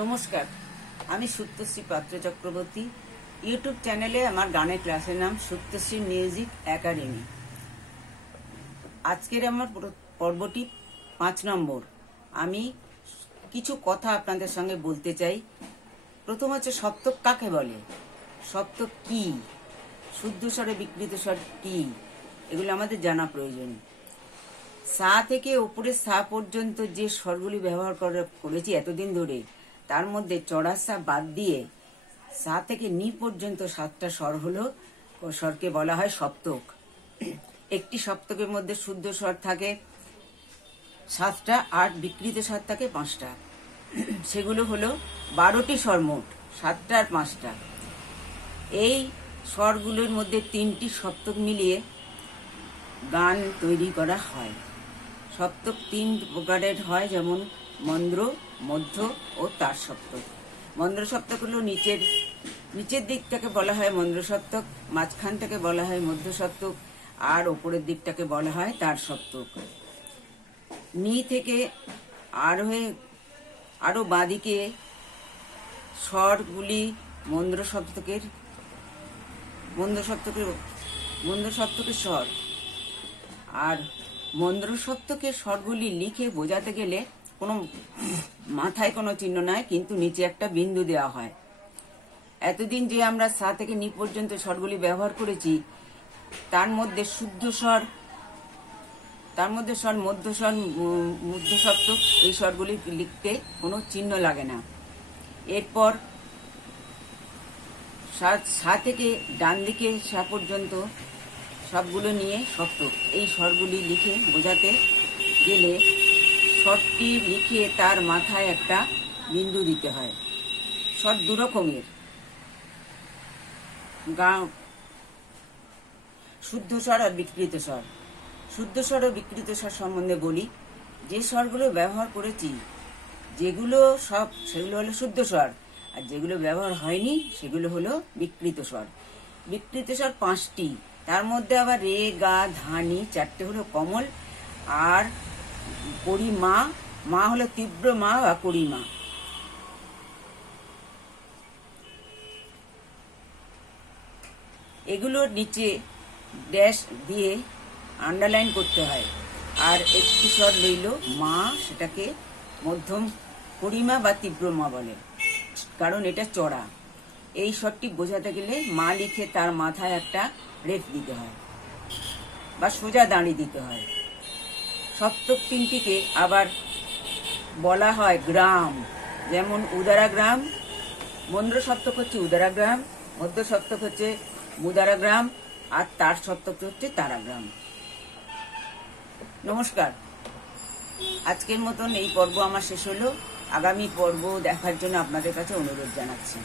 নমস্কার, আমি সত্যশ্রী পাত্র চক্রবর্তী। ইউটিউব চ্যানেলে আমার গানের ক্লাসের নাম সত্যশ্রী মিউজিক একাডেমি। আজকের আমার পর্বটি 5 নম্বর। আমি কিছু কথা আপনাদের সঙ্গে বলতে চাই। প্রথম হচ্ছে সপ্তক কাকে বলে, সপ্তক কি, শুদ্ধ স্বরে বিকৃত স্বর কি, এগুলো আমাদের জানা প্রয়োজন। সা থেকে উপরের সা পর্যন্ত যে স্বরগুলি ব্যবহার করেছি এতদিন ধরে, তার মধ্যে চড়া সা বাদ দিয়ে সা থেকে নি পর্যন্ত 7টা স্বর হলো, স্বরকে বলা হয় সপ্তক। একটি সপ্তকের মধ্যে শুদ্ধ স্বর থাকে 7টা আর বিকৃত স্বর থাকে 5টা। সেগুলো হলো 12টি স্বর মোট, 7টা আর 5টা। এই স্বরগুলোর মধ্যে 3টি সপ্তক মিলিয়ে গান তৈরি করা হয়। সপ্তক 3 প্রকারের হয়, যেমন মন্দ্র, মধ্য ও তার সপ্তক। মন্দ্র সপ্তক হলো নিচের দিকটাকে বলা হয় মন্দ্র সপ্তক, মাঝখানটাকে বলা হয় মধ্য সপ্তক, আর ওপরের দিকটাকে বলা হয় তার সপ্তক। নি থেকে আরো বাঁদিকে স্বরগুলি মন্দ্র সপ্তকের স্বর। আর মন্দ্র সপ্তকের স্বরগুলি লিখে বোঝাতে গেলে কোনো মাথায় কোনো চিহ্ন নাই, কিন্তু নিচে একটা বিন্দু দেওয়া হয়। এতদিন যে আমরা সা থেকে নি পর্যন্ত স্বরগুলি ব্যবহার করেছি, তার মধ্যে শুদ্ধ স্বর, মধ্য সপ্তক, এই স্বরগুলি লিখতে কোনো চিহ্ন লাগে না। এরপর সা থেকে ডান দিকে সা পর্যন্ত সবগুলো নিয়ে সপ্তক। এই স্বরগুলি লিখে বোঝাতে গেলে স্বরটি লিখে তার মাথায় একটা বিন্দু দিতে হয়। স্বর দু রকমের, শুদ্ধ স্বর আর বিকৃত স্বর। শুদ্ধ স্বর ও বিকৃত স্বর সম্বন্ধে বলি। যে স্বরগুলো ব্যবহার করেছি সেগুলো হলো শুদ্ধ স্বর, আর যেগুলো ব্যবহার হয়নি সেগুলো হলো বিকৃত স্বর। বিকৃত স্বর 5টি, তার মধ্যে আবার রে, গা, ধা, নি 4টে হলো কমল, আর কড়ি মা হলো তীব্র মা বা কড়ি মা। এগুলোর নিচে ড্যাশ দিয়ে আন্ডারলাইন করতে হয়। আর একটি স্বর রইল মা, সেটাকে মধ্যম কড়িমা বা তীব্র মা বলে, কারণ এটা চড়া। এই স্বরটি বোঝাতে গেলে মা লিখে তার মাথায় একটা রেফ দিতে হয় বা সোজা দাঁড়িয়ে দিতে হয়। সপ্তক 3টিকে আবার বলা হয় গ্রাম, যেমন উদারাগ্রাম। মন্দ্র সপ্তক হচ্ছে উদারাগ্রাম, মধ্য সপ্তক হচ্ছে মুদারাগ্রাম, আর তার সপ্তক হচ্ছে তারাগ্রাম। নমস্কার, আজকের মতন এই পর্ব আমার শেষ হলো। আগামী পর্ব দেখার জন্য আপনাদের কাছে অনুরোধ জানাচ্ছি।